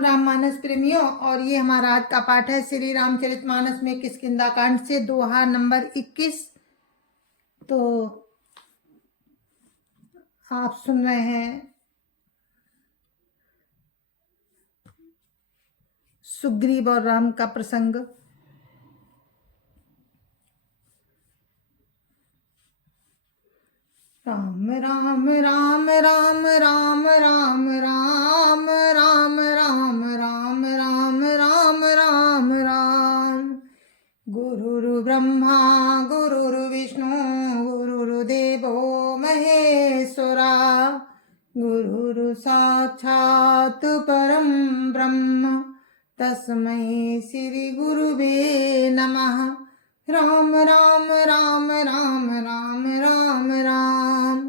राममानस प्रेमियों, और ये हमारा आज का पाठ है श्री रामचरितमानस में किष्किंधा कांड से दोहा नंबर 21। तो आप सुन रहे हैं सुग्रीव और राम का प्रसंग। राम राम राम राम राम राम राम राम राम राम राम राम राम राम। गुरुर् ब्रह्मा गुरुर्विष्णु गुरुर्देवो महेश्वरा, गुरुर् साक्षात् परं ब्रह्म तस्मै श्री गुरुवे नमः। राम राम राम राम राम राम राम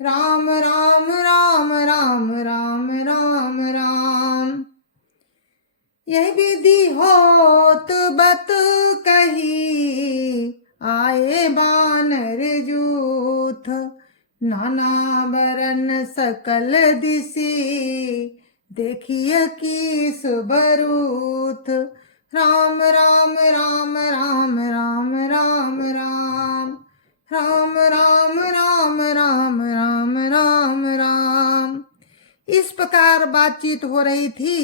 राम राम राम राम राम राम राम। यह विधि होत बत कही आए बानर जूथ, नाना बरन सकल दिशि देखिए की सुबरूथ। राम राम राम राम राम राम राम राम राम राम राम राम राम राम। इस प्रकार बातचीत हो रही थी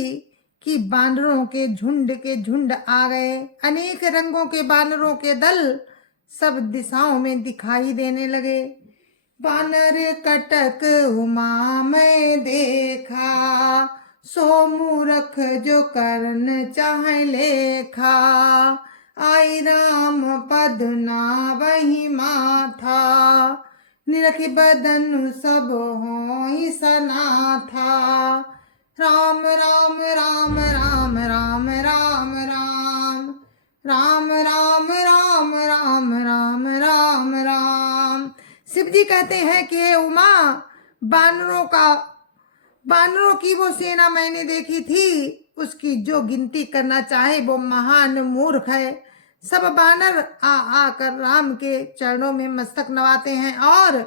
कि बानरों के झुंड आ गए। अनेक रंगों के बानरों के दल सब दिशाओं में दिखाई देने लगे। बानर कटक उमा में देखा, सो मूर्ख जो करन चाहे लेखा। आई राम पद ना वही माथा, निरखि बदन सब होई सनाथा। राम राम राम राम राम राम राम राम राम राम राम राम राम राम। शिव जी कहते हैं कि हे उमा, बानरों की वो सेना मैंने देखी थी, उसकी जो गिनती करना चाहे वो महान मूर्ख है। सब बानर आकर राम के चरणों में मस्तक नवाते हैं और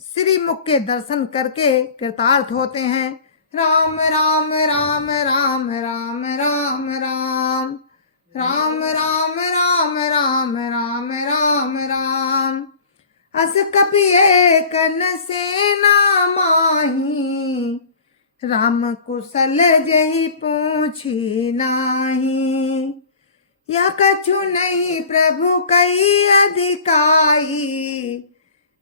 श्री मुख के दर्शन करके कृतार्थ होते हैं। राम राम राम राम राम राम राम राम राम राम राम राम राम राम। अस कपि एकन सेना माही, राम कुशल जही पूछी नाही। यह कछु नहीं प्रभु कई अधिकाई,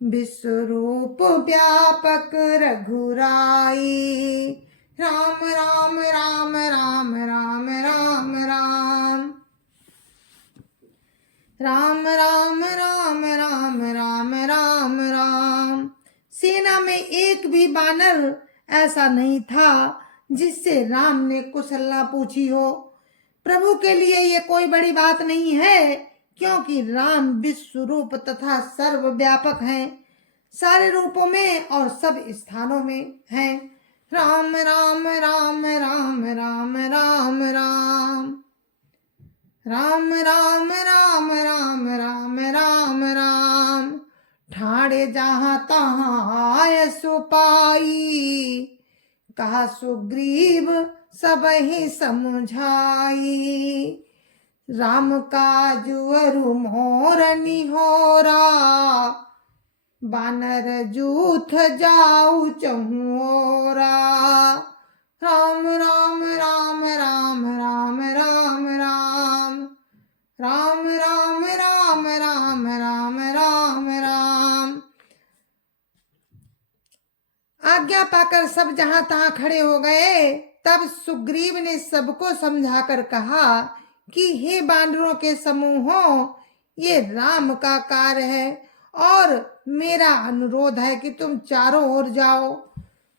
विश्वरूप व्यापक रघुराई। राम राम राम राम राम राम राम राम राम राम राम राम राम राम। सेना में एक भी बानर ऐसा नहीं था जिससे राम ने कुशल ना पूछी हो। प्रभु के लिए ये कोई बड़ी बात नहीं है, क्योंकि राम विश्व रूप तथा सर्वव्यापक हैं, सारे रूपों में और सब स्थानों में हैं। राम राम राम राम राम राम राम राम राम राम राम राम राम राम। ठाणे जहाँ तहाँ आय सुपाई, कहा सुग्रीव सब ही समझाई। राम काज अरु मोर निहोरा, बानर जूथ जाऊ चहुओरा। राम राम राम राम राम राम राम राम राम राम राम राम राम राम। आज्ञा पाकर सब जहां तहां खड़े हो गए। तब सुग्रीव ने सबको समझाकर कहा कि हे बानरों के समूहों, ये राम का कार्य है और मेरा अनुरोध है कि तुम चारों ओर जाओ।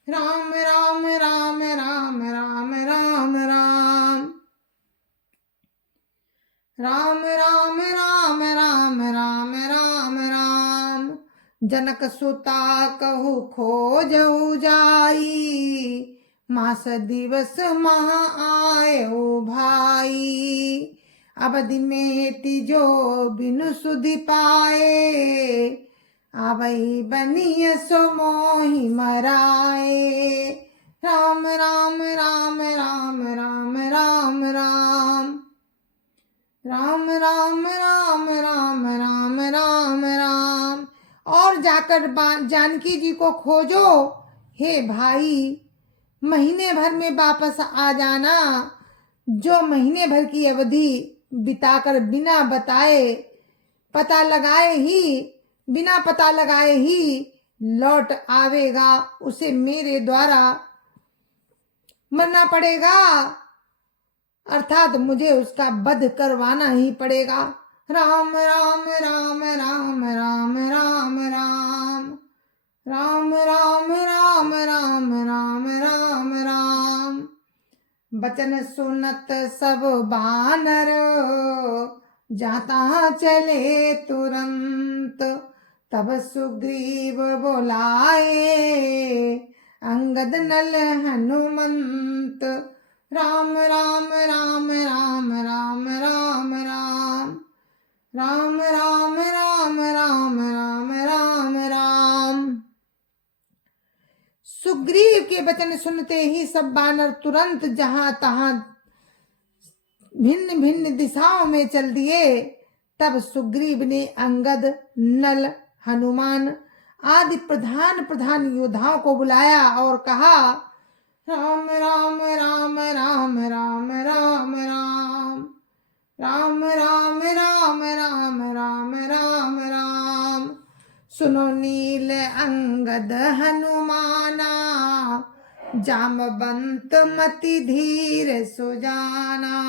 राम राम राम राम राम राम राम राम राम राम राम राम राम राम। जनक सुता कहु खोजहु जाई, मास दिवस महा आयो भाई। अवधि में तिजो बिनु सुधि पाए, आवई बनिय सो मोहि मराए। राम राम राम राम राम राम राम राम राम राम राम राम। और जाकर जानकी जी को खोजो, हे भाई महीने भर में वापस आ जाना। जो महीने भर की अवधि बिताकर बिना पता लगाए ही लौट आवेगा, उसे मेरे द्वारा मरना पड़ेगा, अर्थात मुझे उसका वध करवाना ही पड़ेगा। राम राम राम राम राम राम राम राम राम राम राम राम राम राम। बचन सुनत सब बानर, जाता चले तुरंत। तब सुग्रीव बोलाए, अंगद नल हनुमंत। राम राम राम राम राम राम राम राम राम राम राम राम राम राम। सुग्रीव के वचन सुनते ही सब बानर तुरंत जहां तहां भिन्न भिन्न दिशाओं में चल दिए। तब सुग्रीव ने अंगद, नल, हनुमान आदि प्रधान प्रधान योद्धाओं को बुलाया और कहा, राम राम राम राम राम राम राम राम राम राम राम राम राम राम। सुनो नील अंगद हनुमाना, जामवंत मति धीर सुजाना।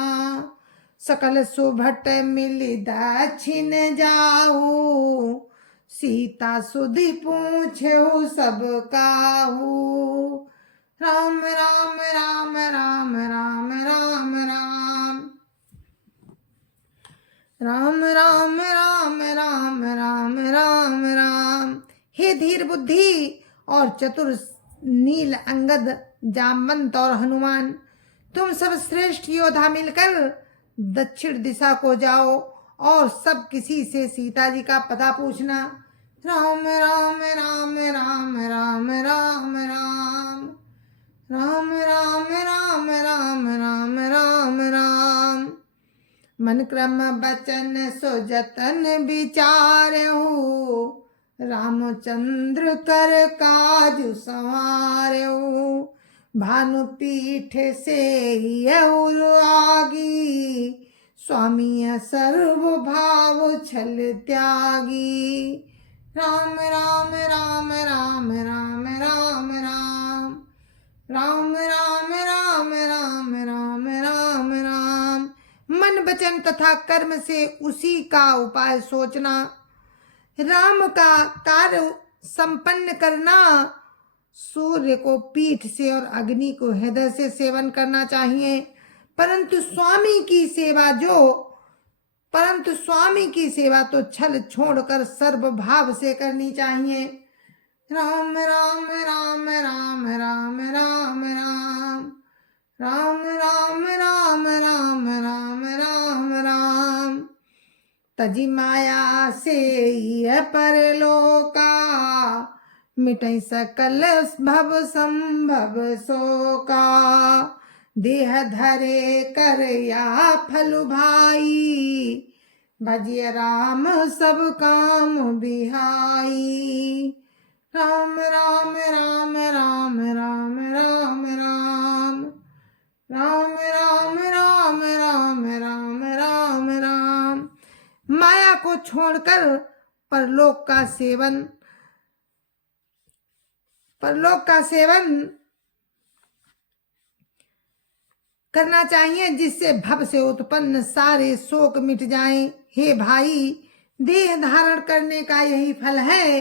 सकल सुभट मिलि दक्षिण जाऊ, सीता सुधि पूछेहु सब काहू। राम राम राम राम राम राम राम राम राम राम राम राम राम राम। हे धीर बुद्धि और चतुर नील अंगद, जामवंत और हनुमान, तुम सब श्रेष्ठ योद्धा मिलकर दक्षिण दिशा को जाओ और सब किसी से सीता जी का पता पूछना। राम राम राम राम राम राम राम राम राम राम राम राम राम राम। मन क्रम बचन सो जतन विचारहु, रामचंद्र कर काज संवारहु। भानु पीठ से आगी, स्वामी सर्व भाव छल त्यागी। राम राम राम राम राम राम राम राम राम राम राम राम राम राम। मन वचन तथा कर्म से उसी का उपाय सोचना, राम का कार्य संपन्न करना। सूर्य को पीठ से और अग्नि को हृदय से सेवन करना चाहिए, परंतु स्वामी की सेवा तो छल छोड़कर सर्व भाव से करनी चाहिए। राम राम राम राम राम राम राम राम राम राम राम राम राम राम। तजी माया से यह परलोका, मिटै सकल भव संभव शोका। देह धरे कर या फल भाई, भजिय राम सब काम बिहाई। राम राम राम राम राम राम राम राम राम राम राम राम राम राम। माया को छोड़कर परलोक का सेवन करना चाहिए, जिससे भव से उत्पन्न सारे शोक मिट जाएं। हे भाई, देह धारण करने का यही फल है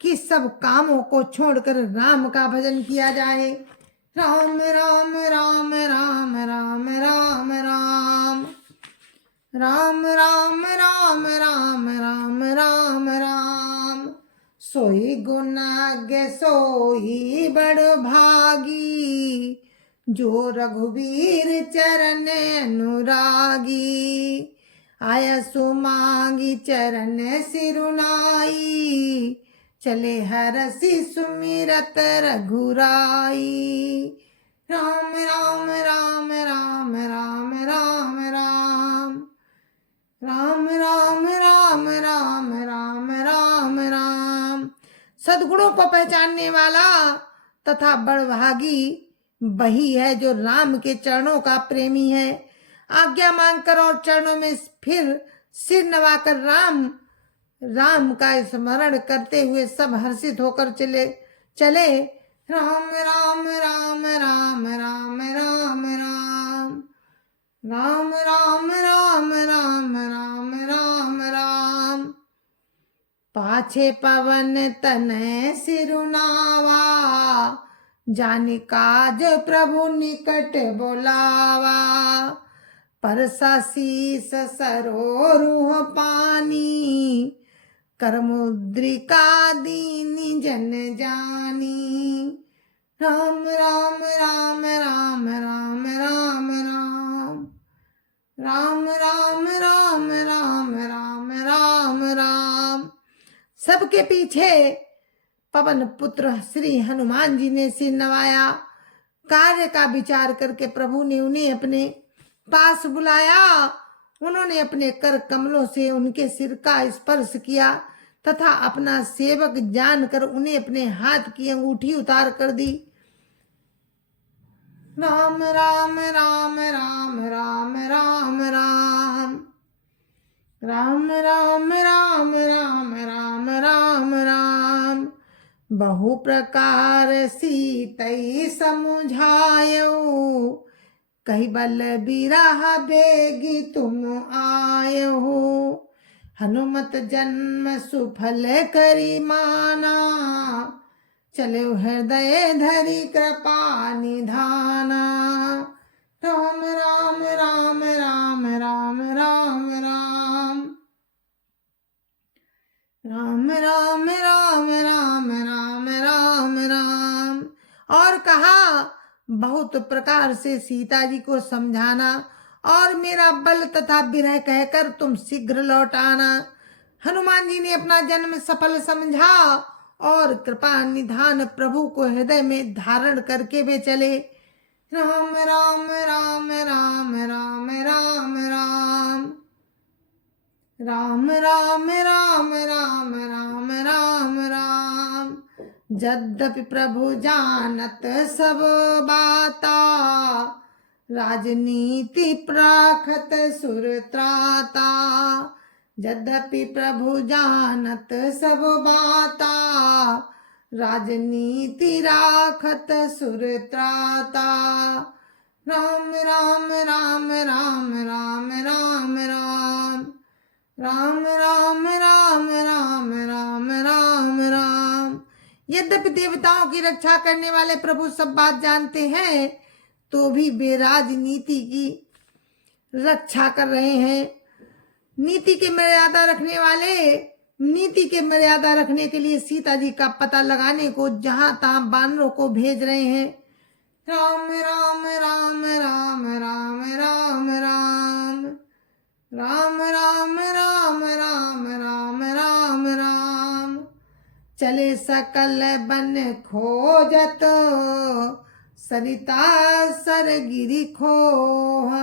कि सब कामों को छोड़कर राम का भजन किया जाए। राम राम राम राम राम राम राम राम राम राम राम राम राम राम। सोई गुणाज्ञ सोई बड़ भागी, जो रघुवीर चरण अनुरागी। आया सुमांगी चरण सिरुनाई, चले हरसि सुमिरत रघुराई। राम राम राम राम राम राम राम सद्गुणों को पहचानने वाला तथा बड़भागी वही है जो राम के चरणों का प्रेमी है। आज्ञा मांगकर और चरणों में फिर सिर नवाकर राम का स्मरण करते हुए सब हर्षित होकर चले चले। राम राम राम राम राम राम राम राम राम राम राम राम राम राम। पाछे पवन तनय सिरुनावा, जानि काज प्रभु निकट बोलावा। परसा शीस सरोरुह पानी, कर मुद्रिका दीनी जन जानी। राम राम राम राम राम राम राम राम राम राम राम राम राम राम। सबके पीछे पवन पुत्र श्री हनुमान जी ने सिर नवाया। कार्य का विचार करके प्रभु ने उन्हें अपने पास बुलाया। उन्होंने अपने कर कमलों से उनके सिर का स्पर्श किया तथा अपना सेवक जानकर उन्हें अपने हाथ की अंगूठी उतार कर दी। राम राम राम राम राम राम राम राम राम राम राम राम राम राम। बहु प्रकार सीतई समुझायो, कही बल बिरह बेगी तुम आयो। हनुमत जन्म सुफल करी माना, चले हृदय धरी कृपा निधाना। राम राम राम राम राम राम राम राम राम राम राम राम राम राम। और कहा, बहुत प्रकार से सीता जी को समझाना और मेरा बल तथा विरह कहकर तुम शीघ्र लौट आना। हनुमान जी ने अपना जन्म सफल समझा और कृपा निधान प्रभु को हृदय में धारण करके वे चले। राम राम राम राम राम राम राम राम राम राम राम राम राम राम। यद्यपि प्रभु जानत सब बाता, राजनीति प्राखत सुर त्राता। यद्यपि प्रभु जानत सब बाता, राजनीति राखत सुर त्राता। राम राम राम राम राम राम राम राम राम राम राम राम राम राम। यद्यपि देवताओं की रक्षा करने वाले प्रभु सब बात जानते हैं, तो भी वे राजनीति की रक्षा कर रहे हैं। नीति के मर्यादा रखने के लिए सीता जी का पता लगाने को जहां तहां बानरों को भेज रहे हैं। राम राम राम राम राम राम राम राम राम राम राम राम राम राम। चले सकल बन खोजत, सरिता सरगिरी खोह।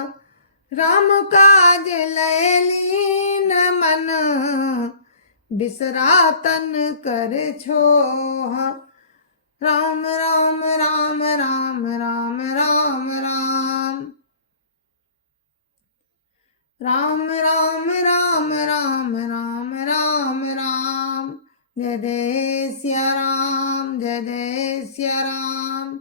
राम काज लैलीन मन, बिसरा तन कर छोह। राम राम राम राम राम राम राम राम राम राम राम राम राम राम। जय जय सिया राम, जय जय सिया राम।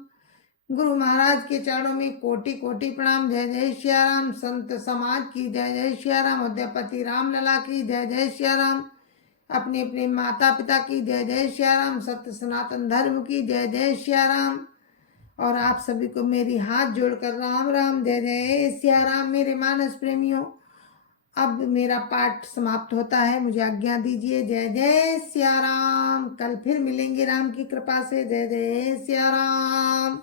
गुरु महाराज के चरणों में कोटि कोटि प्रणाम। जय जय सिया राम। संत समाज की जय जय सिया राम। अयोध्यापति राम लला की जय जय सिया राम। अपने अपने माता पिता की जय जय सिया राम। सत्य सनातन धर्म की जय जय सिया राम। और आप सभी को मेरी हाथ जोड़कर राम राम, जय जय सिया राम। मेरे मानस प्रेमियों, अब मेरा पाठ समाप्त होता है, मुझे आज्ञा दीजिए। जय जय सिया राम। कल फिर मिलेंगे राम की कृपा से। जय जय सिया राम।